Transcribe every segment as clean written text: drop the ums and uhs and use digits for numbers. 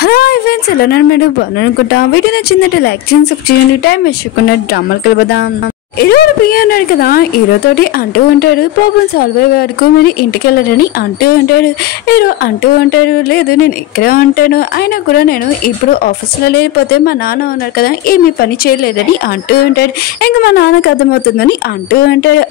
Hello friends, ఎలా ఉన్నారు? మీరు బాగున్నారనుకుంటా. వీడియో నచ్చిందంటే లైక్ చేయండి, సబ్స్క్రైబ్ చేయండి. టైం వేసుకున్న డ్రామాలు కలపదాం. హీరో పియ్య అన్నాడు కదా, హీరోతోటి అంటూ ఉంటాడు, ప్రాబ్లం సాల్వ్ అయ్యే వరకు మీరు ఇంటికి వెళ్ళరని అంటూ ఉంటాడు. హీరో అంటూ ఉంటాడు, లేదు నేను ఇక్కడే ఉంటాను, అయినా కూడా నేను ఇప్పుడు ఆఫీస్లో లేకపోతే మా నాన్న ఉన్నాడు కదా, ఏమీ పని చేయలేదని అంటూ ఉంటాడు. ఇంకా మా నాన్నకు అర్థమవుతుందని అంటూ ఉంటాడు.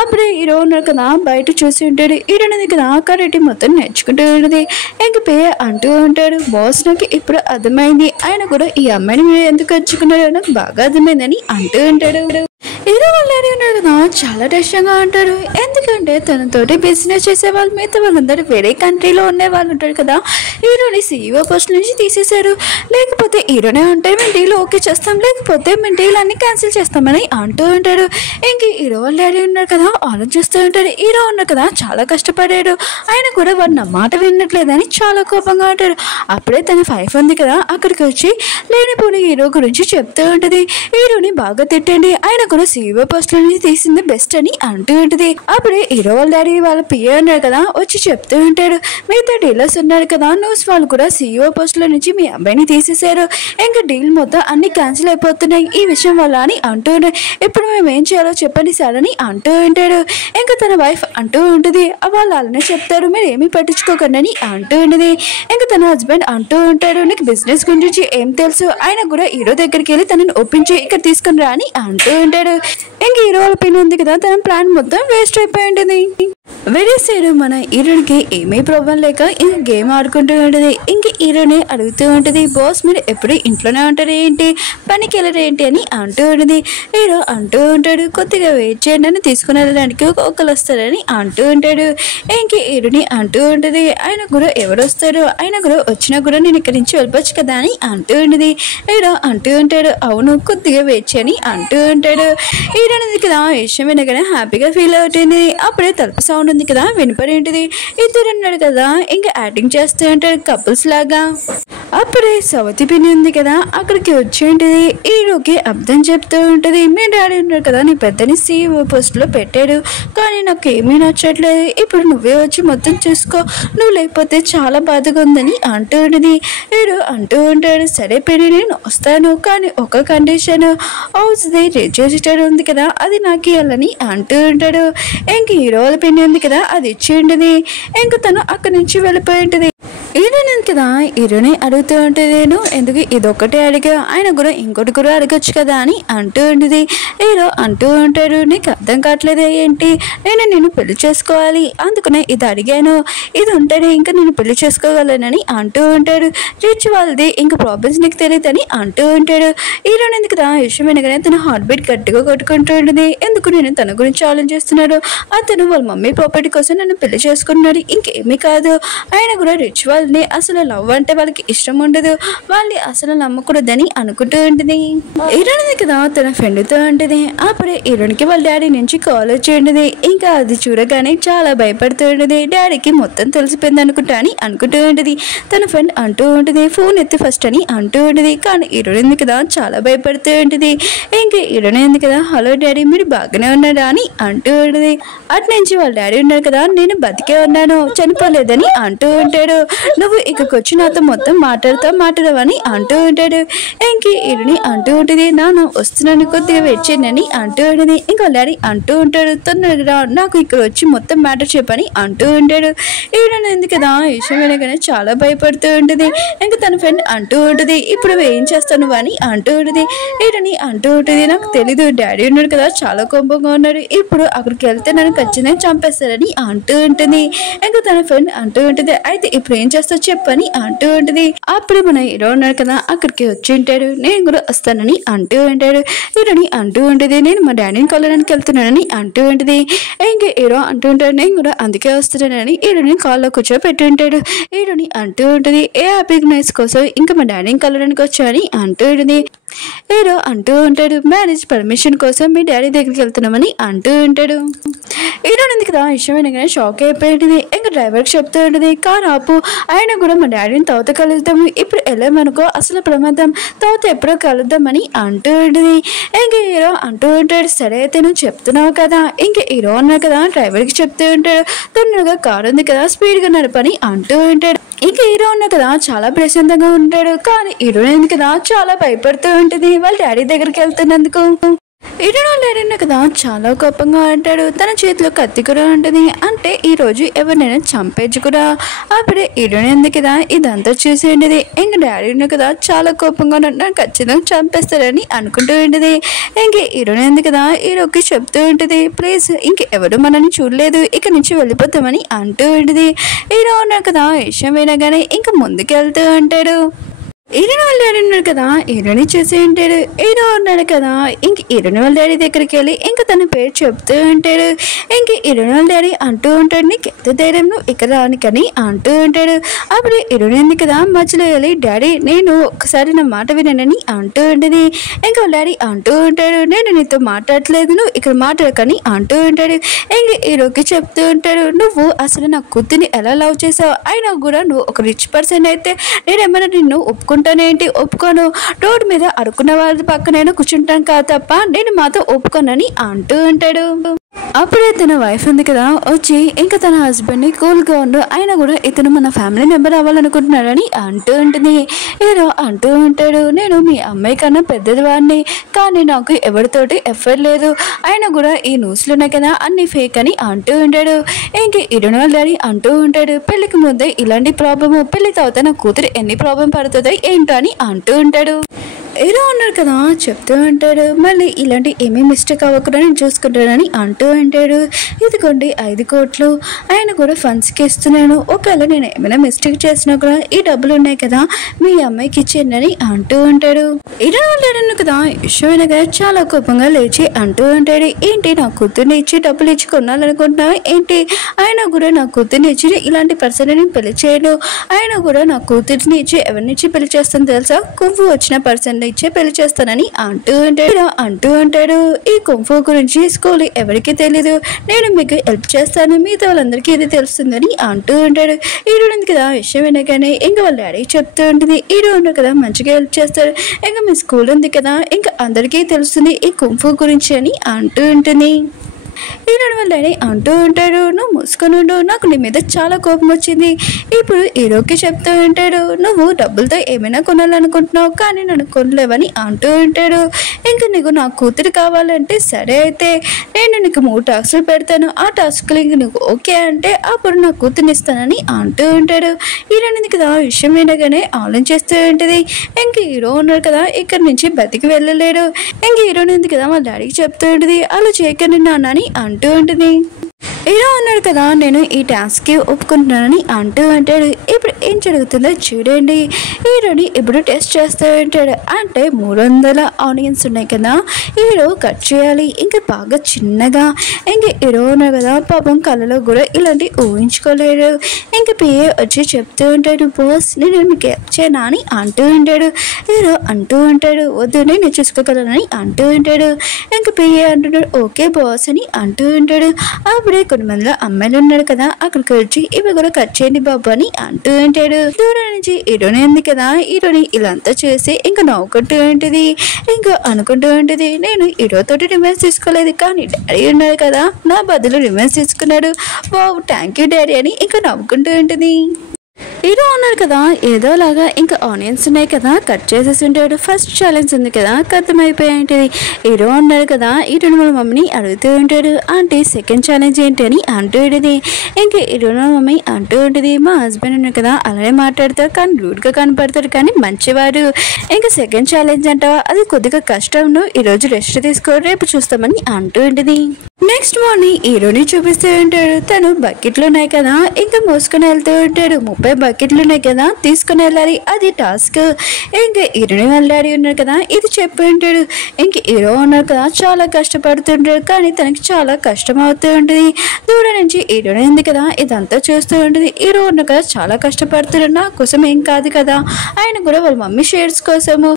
అప్పుడే హీరో ఉన్నాడు కదా, బయట చూసి ఉంటాడు. హీరోనది కదా కరెక్ట్ మొత్తం నేర్చుకుంటూ ఉంటుంది. ఇంక పియ్య అంటూ ఉంటాడు, బాస్ నాకు ఇప్పుడు అర్థమైంది, ఆయన కూడా ఈ అమ్మాయిని మీరు ఎందుకు వచ్చుకున్నారో నాకు బాగా అర్థమైందని అంటూ ఉంటాడు. హీరో వాళ్ళు ఉన్నాడు కదా, చాలా టెన్షన్గా ఉంటారు. ఎందుకంటే తనతోటి బిజినెస్ చేసే వాళ్ళు మిగతా వాళ్ళందరూ వేరే కంట్రీలో ఉండే వాళ్ళు ఉంటారు కదా. హీరోని CEO పోస్ట్ నుంచి తీసేశారు. లేకపోతే హీరోనే అంటే మేము డీల్ ఓకే చేస్తాం, లేకపోతే మేము డీల్ అన్ని క్యాన్సిల్ చేస్తామని అంటూ ఉంటాడు. ఇంక హీరో వాళ్ళ డాడీ ఉన్నారు కదా, ఆలోచిస్తూ ఉంటాడు. హీరో ఉన్నారు కదా చాలా కష్టపడాడు, ఆయన కూడా వాడు నా మాట వినట్లేదని చాలా కోపంగా ఉంటాడు. అప్పుడే తన వైఫ్ ఉంది కదా అక్కడికి వచ్చి లేనిపోని హీరో గురించి చెప్తూ ఉంటుంది. హీరోని బాగా తిట్టండి, ఆయన కూడా CEO పోస్ట్ నుంచి తీసింది బెస్ట్ అని అంటూ ఉంటుంది. అప్పుడే హీరో వాళ్ళ డాడీ వాళ్ళ పిఏ ఉన్నారు కదా వచ్చి చెప్తూ ఉంటాడు, మిగతా డీలర్స్ ఉన్నారు కదా న్యూస్ వాళ్ళు కూడా CEO పోస్ట్ లో నుంచి మీ అబ్బాయిని తీసేశారు, ఇంకా డీల్ మొత్తం అన్ని క్యాన్సిల్ అయిపోతున్నాయి ఈ విషయం వల్ల అని అంటూ ఉంటాడు. ఇప్పుడు మేము ఏం చేయాలో చెప్పండి సార్ అని అంటూ ఉంటాడు. ఇంకా తన వైఫ్ అంటూ ఉంటుంది, వాళ్ళు అలానే చెప్తారు మీరు ఏమీ పట్టించుకోకండి అని అంటూ ఉంటుంది. ఇంకా తన హస్బెండ్ అంటూ ఉంటాడు, నీకు బిజినెస్ గురించి ఏం తెలుసు, ఆయన కూడా హీరో దగ్గరికి వెళ్ళి తనని ఒప్పించి ఇక్కడ తీసుకుని రా అని అంటూ ఉంటాడు. ఇంక హీరో వాళ్ళ పిన్ ఉంది కదా, తన ప్లాన్ మొత్తం వేస్ట్ అయిపోయి ఉంటుంది. వేరే సైడ్ మన హీరోకి ఏమీ ప్రాబ్లం లేక ఇంక గేమ్ ఆడుకుంటూ ఉంటుంది. ఇంక హీరోని అడుగుతూ ఉంటుంది, బాస్ మీరు ఎప్పుడు ఇంట్లోనే ఉంటారు ఏంటి, పనికి వెళ్ళరు ఏంటి అని అంటూ ఉంటుంది. హీరో అంటూ ఉంటాడు, కొద్దిగా వెయిట్ చేయండి అని తీసుకుని వెళ్ళడానికి ఒకరు వస్తారని అంటూ ఉంటాడు. ఇంక హీరోని అంటూ ఉంటుంది, ఆయన కూడా ఎవరు వస్తారు, ఆయన కూడా వచ్చినా కూడా నేను ఇక్కడి నుంచి వెళ్ళిపోవచ్చు కదా అని అంటూ ఉంటుంది. హీరో అంటూ ఉంటాడు, అవును కొద్దిగా వెయిట్ చేయని అంటూ ఉంటాడు. హీరోని కదా విషయం వినగానే హ్యాపీగా ఫీల్ అవుతుంది. అప్పుడే తలుపు సౌండ్ ఉంది కదా వినపడి ఉంటుంది. ఇద్దరు ఉన్నాడు కదా ఇంకా యాక్టింగ్ చేస్తూ ఉంటాడు కపుల్స్ లాగా. అప్పుడే సవతి పిన్ని ఉంది కదా అక్కడికి వచ్చి ఉంటుంది. హీరోకి అర్థం చెప్తూ ఉంటుంది, మీ డాడీ ఉన్నాడు కదా నీ పెద్దని CEO పోస్ట్లో పెట్టాడు, కానీ నాకు ఏమీ నచ్చట్లేదు, ఇప్పుడు నువ్వే వచ్చి మొత్తం చూసుకో, నువ్వు లేకపోతే చాలా బాధగా ఉందని అంటూ ఉంటుంది. హీరో అంటూ ఉంటాడు, సరే పిన్ని నేను వస్తాను, కానీ ఒక కండిషన్, హౌస్ది రిజిస్టర్ ఉంది కదా అది నాకు ఇవ్వాలని అంటూ ఉంటాడు. ఇంక హీరో వాళ్ళ పిన్ని ఉంది కదా అది ఇచ్చి ఉంటుంది. ఇంక తను అక్కడి నుంచి వెళ్ళిపోయి ఉంటుంది. హీరోని కదా హీరోని అడుగుతూ ఉంటుంది, నేను ఎందుకు ఇదొక్కటే అడిగా, ఆయన కూడా ఇంకోటి కూడా అడగచ్చు కదా అని అంటూ ఉంటుంది. హీరో అంటూ ఉంటాడు, నీకు అర్థం కావట్లేదు ఏంటి, నేను పెళ్లి చేసుకోవాలి అందుకనే ఇది అడిగాను, ఇది ఉంటేనే ఇంకా నేను పెళ్లి చేసుకోగలనని అంటూ ఉంటాడు. రిచ్ వాళ్ళది ఇంకా ప్రాబ్లమ్స్ నీకు తెలియదని అంటూ ఉంటాడు. హీరోని ఎందుకు కదా విషయం వినగానే తన హార్ట్ బీట్ గట్టిగా కొట్టుకుంటూ ఉంటుంది. ఎందుకు నేను తన గురించి ఆలోచిస్తున్నాడు, అతను వాళ్ళ మమ్మీ ప్రాపర్టీ కోసం నన్ను పెళ్లి చేసుకున్నాడు, ఇంకేమీ కాదు, ఆయన కూడా రిచ్ వాళ్ళని అసలు లవ్ అంటే వాళ్ళకి ఇష్టం ఉండదు, వాళ్ళని అసలు నమ్మకూడదని అనుకుంటూ ఉంటుంది. హీరోని కదా తన ఫ్రెండ్తో ఉంటుంది. అప్పుడే హీరోనికి వాళ్ళ డాడీ నుంచి కాల్ వచ్చి ఉంటుంది. ఇంకా అది చూడగానే చాలా భయపడుతూ ఉంటుంది. డాడీకి మొత్తం తెలిసిపోయింది అనుకుంటా అని అనుకుంటూ ఉంటుంది. తన ఫ్రెండ్ అంటూ ఉంటుంది, ఫోన్ ఎత్తి ఫస్ట్ అని అంటూ ఉంటుంది. కానీ హీరోని కదా చాలా భయపడుతూ ఉంటుంది. ఇంకా హీరోని ఉంది కదా, హలో డాడీ మీరు బాగానే ఉన్నాడా అని అంటూ ఉంటుంది. అటు నుంచి వాళ్ళ డాడీ ఉన్నారు కదా, నేను బతికే ఉన్నాను చనిపోలేదని అంటూ ఉంటాడు. నువ్వు ఇక్కడికి వచ్చి నాతో మొత్తం మాట్లాడవని అంటూ ఉంటాడు. ఇంక హీరోని అంటూ ఉంటుంది, నాన్న వస్తున్నాను కొద్దిగా వెయిట్ చేయండి అంటూ ఉంటుంది. ఇంకా డాడీ అంటూ ఉంటాడు, తొందరగా నాకు ఇక్కడ వచ్చి మొత్తం మ్యాటర్ చెప్పని అంటూ ఉంటాడు. హీరోని ఎందుకు కదా ఈ విషయం వినగానే చాలా భయపడుతూ ఉంటుంది. ఇంకా తన ఫ్రెండ్ అంటూ ఉంటుంది, ఇప్పుడు ఏం చేస్తాను అని అంటూ ఉంటుంది. హీరోని అంటూ ఉంటుంది, నాకు తెలీదు, డాడీ ఉన్నాడు కదా చాలా కోపంగా ఉన్నాడు, ఇప్పుడు అక్కడికి వెళ్తే నన్ను ఖచ్చితంగా చంపేస్తారని అంటూ ఉంటుంది. ఇంకా తన ఫ్రెండ్ అంటూ ఉంటుంది, అయితే ఇప్పుడు ఏం చేస్తావు చెప్పని అంటూ ఉంటుంది. అప్పుడు మన హీరో ఉన్నాడు కదా అక్కడికి వచ్చి ఉంటాడు, నేను కూడా వస్తానని అంటూ ఉంటాడు. హీరోని అంటూ ఉంటుంది, నేను మా డాడీని కలవడానికి వెళ్తున్నానని అంటూ ఉంటుంది. ఇంకా హీరో అంటూ ఉంటాడు, నేను కూడా అందుకే వస్తున్నానని హీరోని కాల్లో కూర్చోబెట్టి ఉంటాడు. హీరోని అంటూ ఉంటుంది, ఏ హ్యాపీనెస్ కోసం ఇంకా మా డాడీని కలవడానికి వచ్చాని అంటూ ఉంటుంది. హీరో అంటూ ఉంటాడు, మ్యారేజ్ పర్మిషన్ కోసం మీ డాడీ దగ్గరికి వెళ్తున్నామని అంటూ ఉంటాడు. హీరో కదా విషయం వినగానే షాక్ అయిపోయింది. ఇంకా డ్రైవర్కి చెప్తూ ఉంటుంది, కార్ ఆపు, ఆయన కూడా మా డాడీని తర్వాత కలుద్దాము, ఇప్పుడు వెళ్ళామనుకో అసలు ప్రమాదం, తర్వాత ఎప్పుడో కలుద్దామని అంటూ ఉంటుంది. ఇంక హీరో అంటూ ఉంటాడు, సరే అయితే నువ్వు చెప్తున్నావు కదా. ఇంక హీరో అన్నా కదా డ్రైవర్కి చెప్తూ ఉంటాడు, తొందరగా కారు ఉంది కదా స్పీడ్గా నడపని అంటూ ఉంటాడు. ఇంకా హీరో ఉన్న కదా చాలా ప్రశాంతంగా ఉంటాడు. కానీ హీరోయిన్ కదా చాలా భయపడుతూ ఉంటుంది వాళ్ళ డాడీ దగ్గరికి వెళ్తున్నందుకు. హీరోయిన్ డాడీ కదా చాలా కోపంగా అంటాడు. తన చేతిలో కత్తి కూడా ఉంటుంది. అంటే ఈ రోజు ఎవరినైనా చంపేచ్చు కూడా. అప్పుడే హీరోయిన్ కదా ఇదంతా చూసి ఉంటుంది. ఇంక డాడీ కదా చాలా కోపంగా నన్ను ఖచ్చితంగా చంపేస్తారని అనుకుంటూ ఉంటుంది. ఇంక హీరోయిన్ కదా హీరోకి చెప్తూ ఉంటుంది, ప్లీజ్ ఇంక ఎవరు మనల్ని చూడలేదు, ఇక నుంచి వెళ్ళిపోతామని అంటూ ఉంటుంది. హీరో ఉన్నారు కదా విషయం వినగానే ఇంక ముందుకు వెళ్తూ ఉంటాడు. హీరోయిన్ వాళ్ళ డాడీ ఉన్నాడు కదా హీరోని చూసి ఉంటాడు. హీరో ఉన్నాడు కదా ఇంక హీరోయిన్ వాళ్ళ డాడీ దగ్గరికి వెళ్ళి ఇంక తన పేరు చెప్తూ ఉంటాడు. ఇంక హీరోయిన్ వాళ్ళ డాడీ అంటూ ఉంటాడు, నీకు ఎంత ధైర్యం నువ్వు ఇక్కడ రానికని అంటూ ఉంటాడు. అప్పుడు హీరోయిన్ కదా మధ్యలో వెళ్ళి, డాడీ నేను ఒక్కసారి నా మాట వినని అంటూ ఉంటుంది. ఇంక వాళ్ళ డాడీ అంటూ ఉంటాడు, నేను నీతో మాట్లాడలేదు, నువ్వు ఇక్కడ మాట్లాడకని అంటూ ఉంటాడు. ఇంక హీరోకి చెప్తూ ఉంటాడు, నువ్వు అసలు నా కూతుర్ని ఎలా లవ్ చేసావు, అయినా కూడా నువ్వు ఒక రిచ్ పర్సన్ అయితే నేనేమైనా నిన్ను ఒప్పుకుంటానేంటి, ఒప్పుకోను, రోడ్డు మీద అడుక్కున్న వాళ్ళ పక్కనైనా కూర్చుంటాను కాదు తప్ప నేను మాతో ఒప్పుకోనని అంటూ ఉంటాడు. అప్పుడే తన వైఫ్ ఉంది కదా వచ్చి ఇంకా తన హస్బెండ్ని కూల్గా ఉండు, అయినా కూడా ఇతను మన ఫ్యామిలీ మెంబర్ అవ్వాలనుకుంటున్నాడని అంటూ ఉంటుంది. హీరో అంటూ ఉంటాడు, నేను మీ అమ్మాయి కన్నా పెద్దది వాడిని, కానీ నాకు ఎవరితోటి ఎఫ్ఐఆర్ లేదు, అయినా కూడా ఈ న్యూస్లు ఉన్నాయి కదా అన్ని ఫేక్ అని అంటూ ఉంటాడు. ఇంక హీరోయిన్ వాళ్ళ డాడీ అంటూ ఉంటాడు, పెళ్లికి ముందే ఇలాంటి ప్రాబ్లము, పెళ్లి తర్వాత నా కూతురు ఎన్ని ప్రాబ్లం పడుతుందో ఏంటో అని అంటూ ఉంటాడు. హీరో ఉన్నారు కదా చెప్తూ ఉంటాడు, మళ్ళీ ఇలాంటి ఏమీ మిస్టేక్ అవ్వకుండా నేను చూసుకుంటానని అంటూ ఉంటాడు. ఇదిగోండి 5 కోట్లు ఆయన కూడా ఫండ్స్కి ఇస్తున్నాను, ఒకవేళ నేను ఏమైనా మిస్టేక్ చేసినా కూడా ఈ డబ్బులు ఉన్నాయి కదా మీ అమ్మాయికి ఇచ్చేయండి అంటూ ఉంటాడు. హీరో వాళ్ళు కదా విషయమైన కదా చాలా కోపంగా లేచి అంటూ ఉంటాడు, ఏంటి నా కూతుర్ని ఇచ్చి డబ్బులు ఇచ్చి కొనాలనుకుంటున్నావు ఏంటి, ఆయన కూడా నా కూతుర్ని ఇచ్చి ఇలాంటి పర్సన్ నేను పెళ్లి చేయను, ఆయన కూడా నా కూతుర్ని ఇచ్చి ఎవరినిచ్చి పెళ్లి చేస్తాను తెలుసా, కొవ్వు వచ్చిన పర్సన్ ఇచ్చే పెళ్లి చేస్తానని అంటూ ఉంటాడు. ఈ కుంఫు గురించి స్కూల్ ఎవరికి తెలీదు, నేను మీకు హెల్ప్ చేస్తాను, మిగతా వాళ్ళందరికీ ఇది తెలుస్తుందని అంటూ ఉంటాడు. హీరో ఉంది కదా విషయం వినగానే ఇంకా వాళ్ళ డాడీ చెప్తూ ఉంటుంది, హీరో ఉన్నారు కదా మంచిగా హెల్ప్ చేస్తారు, ఇంకా మీ స్కూల్ ఉంది కదా ఇంకా అందరికీ తెలుస్తుంది ఈ కుంఫు గురించి అని అంటూ ఉంటుంది. హీరోయిన్ వాళ్ళ డాడీ అంటూ ఉంటాడు, నువ్వు మూసుకొని ఉండు, నాకు నీ మీద చాలా కోపం వచ్చింది. ఇప్పుడు హీరోకి చెప్తూ ఉంటాడు, నువ్వు డబ్బులతో ఏమైనా కొనాలనుకుంటున్నావు కానీ నన్ను కొనలేవని అంటూ ఉంటాడు. ఇంకా నీకు నా కూతురు కావాలంటే సరే అయితే నేను నీకు 3 టాస్క్లు పెడతాను, ఆ టాస్క్లు ఇంక నీకు ఓకే అంటే అప్పుడు నా కూతుర్ని ఇస్తానని అంటూ ఉంటాడు. హీరోయిన్ కదా విషయం వినగానే ఆలోచిస్తూ ఉంటుంది. ఇంక హీరో ఉన్నాడు కదా ఇక్కడి నుంచి బతికి వెళ్ళలేడు. ఇంక హీరోయిన్ ఉంది కదా వాళ్ళ డాడీకి చెప్తూ ఉంటుంది, అలా చేయకండి నాన్న అని అంటూ ఉంటుంది. హీరో అన్నాడు కదా నేను ఈ టాస్క్కి ఒప్పుకుంటున్నానని అంటూ అంటాడు. ఇప్పుడు ఏం జరుగుతుందో చూడండి. హీరోని ఇప్పుడు టెస్ట్ చేస్తూ ఉంటాడు. అంటే 300 ఆనియన్స్ ఉన్నాయి కదా హీరో కట్ చేయాలి, ఇంకా బాగా చిన్నగా. ఇంక హీరో ఉన్నాడు కదా పాపం కళ్ళలో కూడా ఇలాంటి ఊహించుకోలేడు. ఇంక పిఏ వచ్చి చెప్తూ ఉంటాడు, బాస్ నేను మీకు హెల్ప్ చేయనా అని అంటూ ఉంటాడు. హీరో అంటూ ఉంటాడు, వద్దు నేను చూసుకోగలనని అంటూ ఉంటాడు. ఇంక పిఏ అంటున్నాడు, ఓకే బాస్ అని అంటూ ఉంటాడు. అప్పుడే కొంతమందిలో అమ్మాయిలు ఉన్నాడు కదా అక్కడికి వచ్చి ఇవి కూడా కట్ చేయండి బాబు అని అంటూ ఉంటాడు. దూరం నుంచి హీరోని ఉంది కదా హీరోని ఇలాంతా చేసి ఇంకా నవ్వుకుంటూ ఉంటుంది. ఇంకా అనుకుంటూ ఉంటుంది, నేను హీరోతోటి రివెంజ్ తీసుకోలేదు కానీ డాడీ ఉన్నాడు కదా నా బదులు రివెంజ్ తీసుకున్నాడు, వావ్ థ్యాంక్ యూ డాడీ అని ఇంకా నవ్వుకుంటూ ఉంటుంది. హీరో అన్నాడు కదా ఏదోలాగా ఇంకా ఆనియన్స్ ఉన్నాయి కదా కట్ చేసేసి ఉంటాడు. ఫస్ట్ ఛాలెంజ్ ఉంది కదా అర్థమైపోయింది. హీరో అన్నాడు కదా హీరోని వాళ్ళ మమ్మీని అడుగుతూ ఉంటాడు, ఆంటీ సెకండ్ ఛాలెంజ్ ఏంటి అని అంటూ ఉంటుంది. ఇంకా హీరోని మమ్మీ అంటూ ఉంటుంది, మా హస్బెండ్ ఉన్నాడు కదా అలానే మాట్లాడతాడు కానీ రూడ్గా కనపడతాడు కానీ మంచివాడు, ఇంకా సెకండ్ ఛాలెంజ్ అంటావా అది కొద్దిగా కష్టం, నువ్వు ఈరోజు రెస్ట్ తీసుకో రేపు చూస్తామని అంటూ ఉంటుంది. నెక్స్ట్ మార్నింగ్ హీరోని చూపిస్తూ ఉంటాడు. తను బకెట్లు ఉన్నాయి కదా ఇంకా మోసుకొని వెళ్తూ ఉంటాడు. 30 బకెట్లు ఉన్నాయి కదా తీసుకుని వెళ్ళాలి అది టాస్క్. ఇంకా హీరోని వాళ్ళ డాడీ ఉన్నారు కదా ఇది చెప్పి ఉంటాడు. ఇంక హీరో ఉన్నారు కదా చాలా కష్టపడుతుంటాడు కానీ తనకి చాలా కష్టం అవుతూ ఉంటుంది. దూరం నుంచి హీరోని ఉంది కదా ఇదంతా చూస్తూ ఉంటుంది. హీరో ఉన్నారు కదా చాలా కష్టపడుతున్నాడు, నా కోసం ఏం కాదు కదా ఆయన కూడా వాళ్ళ మమ్మీ షేర్స్ కోసము.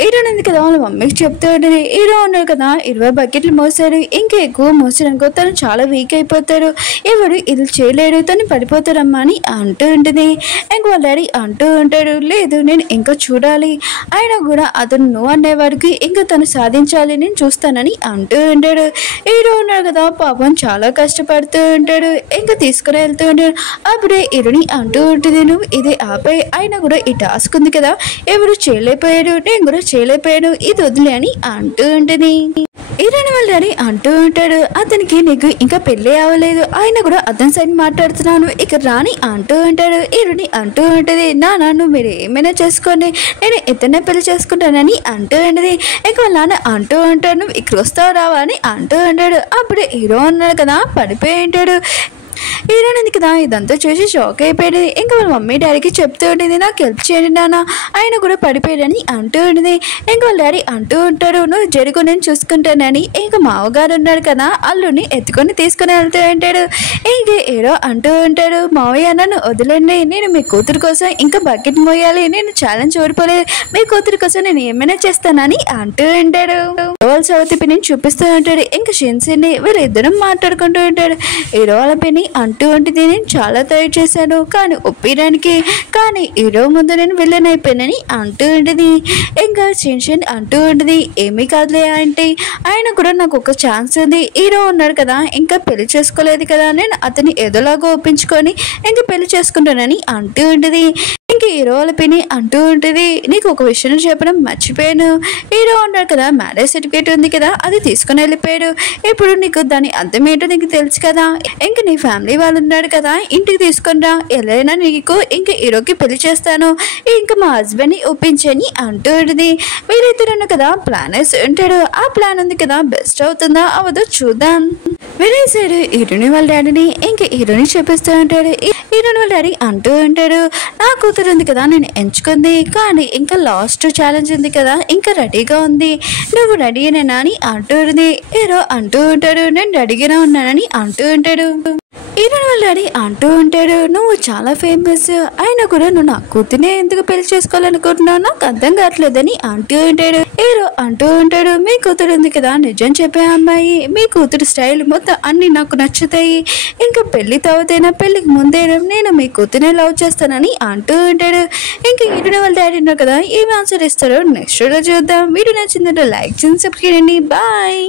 హీరోయిన్ ఉంది కదా వాళ్ళ మమ్మీకి చెప్తూ ఉంటుంది, హీరో ఉన్నాడు కదా 20 బకెట్లు మోసాడు, ఇంకా ఎక్కువ మోసాడు అనుకో తను చాలా వీక్ అయిపోతాడు, ఎవడు ఇది చేయలేడు, తను పడిపోతాడమ్మా అని అంటూ ఉంటుంది. ఇంక వాళ్ళ డాడీ అంటూ ఉంటాడు, లేదు నేను ఇంకా చూడాలి, అయినా కూడా అతను నువ్వు అనేవాడికి ఇంకా తను సాధించాలి, నేను చూస్తానని అంటూ ఉంటాడు. హీరో ఉన్నాడు కదా పాపం చాలా కష్టపడుతూ ఉంటాడు, ఇంకా తీసుకుని వెళ్తూ ఉంటాడు. అప్పుడే హీరోని అంటూ ఉంటుంది, నువ్వు ఇది ఆపై, అయినా కూడా ఈ టాస్క్ ఉంది కదా ఎవరు చేయలేకపోయాడు, నేను కూడా చేయలేకపోయాను, ఇది వదిలే అని అంటూ ఉంటుంది. హీరోయిన్ వాళ్ళ డాడీ అంటూ ఉంటాడు, అతనికి నీకు ఇంకా పెళ్ళి అవ్వలేదు, ఆయన కూడా అతని సైడ్ మాట్లాడుతున్నాను ఇక్కడ రాని అంటూ ఉంటాడు. హీరోని అంటూ ఉంటుంది, నాన్న నువ్వు మీరు ఏమైనా చేసుకోండి, నేను ఇతనే పెళ్లి చేసుకుంటానని అంటూ ఉంటుంది. ఇక వాళ్ళ నాన్న అంటూ ఉంటాడు, నువ్వు ఇక్కడ వస్తావు రావా అని అంటూ ఉంటాడు. అప్పుడు హీరో అన్నాడు కదా పడిపోయి ఉంటాడు. హీరోయిన్ ఉంది కదా ఇదంతా చూసి షాక్ అయిపోయింది. ఇంకా వాళ్ళ మమ్మీ డాడీకి చెప్తూ ఉంటుంది, నాకు హెల్ప్ చేయండి నాన్న, ఆయన కూడా పడిపోయాడని అంటూ ఉంటుంది. ఇంకా వాళ్ళ డాడీ అంటూ ఉంటాడు, నువ్వు జరుగు నేను చూసుకుంటానని. ఇంకా మావగారు ఉన్నాడు కదా అల్లుని ఎత్తుకొని తీసుకుని వెళ్తూ ఉంటాడు. ఇంక హీరో అంటూ ఉంటాడు, మావయ్య నన్ను వదిలేండి, నేను మీ కూతురు కోసం ఇంకా బకెట్ మోయాలి, నేను ఛాలెంజ్ ఓడిపోలేదు, మీ కూతురు కోసం నేను ఏమైనా చేస్తానని అంటూ ఉంటాడు. వాళ్ళ సౌతి పిన్ని చూపిస్తూ ఉంటాడు. ఇంకా షిన్సిని వీళ్ళిద్దరం మాట్లాడుకుంటూ ఉంటాడు. హీరో వాళ్ళ పిన్ని అంటూ ఉంటుంది, నేను చాలా ట్రై చేశాను కానీ ఒప్పించడానికి, కానీ హీరో ముందు నేను విలన్ అయిపోయానని అంటూ ఉంటుంది. ఇంకా షిన్షన్ అంటూ ఉంటుంది, ఏమీ కాదులే అంటే, ఆయన కూడా నాకు ఒక ఛాన్స్ ఉంది, హీరో ఉన్నాడు కదా ఇంకా పెళ్లి చేసుకోలేదు కదా, నేను అతన్ని ఏదోలాగా ఒప్పించుకొని ఇంకా పెళ్లి చేసుకుంటానని అంటూ ఉంటుంది. ఇంక హీరో వాళ్ళ పిన్ని అంటూ ఉంటుంది, నీకు ఒక విషయం చెప్పడం మర్చిపోయాను, హీరో ఉన్నాడు కదా మ్యారేజ్ సర్టిఫికేట్ ఉంది కదా అది తీసుకుని వెళ్ళిపోయాడు, ఇప్పుడు నీకు దాని అర్థం ఏంటో నీకు తెలుసు కదా, ఇంక నీ ఫ్యామిలీ వాళ్ళు ఉన్నాడు కదా ఇంటికి తీసుకుని రా, ఎలా నీకు ఇంక హీరోకి పెళ్లి చేస్తాను, ఇంకా మా హస్బెండ్ని ఒప్పించని అంటూ ఉంటుంది. వీళ్ళిద్దరు కదా ప్లాన్ వేసి ఉంటాడు, ఆ ప్లాన్ ఉంది కదా బెస్ట్ అవుతుందా అవదో చూద్దాం. వేరేసాడు హీరోని వాళ్ళ డాడీని ఇంకా హీరోని చెప్పిస్తూ ఉంటాడు. హీరోని వాళ్ళ డాడీ అంటూ ఉంటాడు, నా కూతురు ఉంది కదా నేను ఎంచుకుంది, కానీ ఇంకా లాస్ట్ ఛాలెంజ్ ఉంది కదా ఇంకా రెడీగా ఉంది, నువ్వు రెడీనేనా అని అంటూ ఉంటుంది. హీరో అంటూ ఉంటాడు, నేను రెడీగానే ఉన్నానని అంటూ ఉంటాడు. హీరోని వాళ్ళ డాడీ అంటూ ఉంటాడు, నువ్వు చాలా ఫేమస్ అయినా కూడా నువ్వు నా కూతుర్నే ఎందుకు పెళ్లి చేసుకోవాలనుకుంటున్నావు, నాకు అర్థం కావట్లేదని అంటూ ఉంటాడు. హీరో అంటూ ఉంటాడు, మీ కూతురు ఉంది కదా నిజం చెప్పే అమ్మాయి, మీ కూతురు స్టైల్ మొత్తం అన్ని నాకు నచ్చుతాయి, ఇంకా పెళ్లి తవ్వుతేనా పెళ్లికి ముందే నేను మీ కూతుర్నే లవ్ చేస్తానని అంటూ ఉంటాడు. ఇంకా హీరోని వాళ్ళ డాడీ ఉన్నారు కదా ఏమి ఆన్సర్ ఇస్తారో నెక్స్ట్ వీడియో చూద్దాం. వీడియో నచ్చిందంటే లైక్ చేసి సబ్స్క్రైబ్ చేయండి. బాయ్.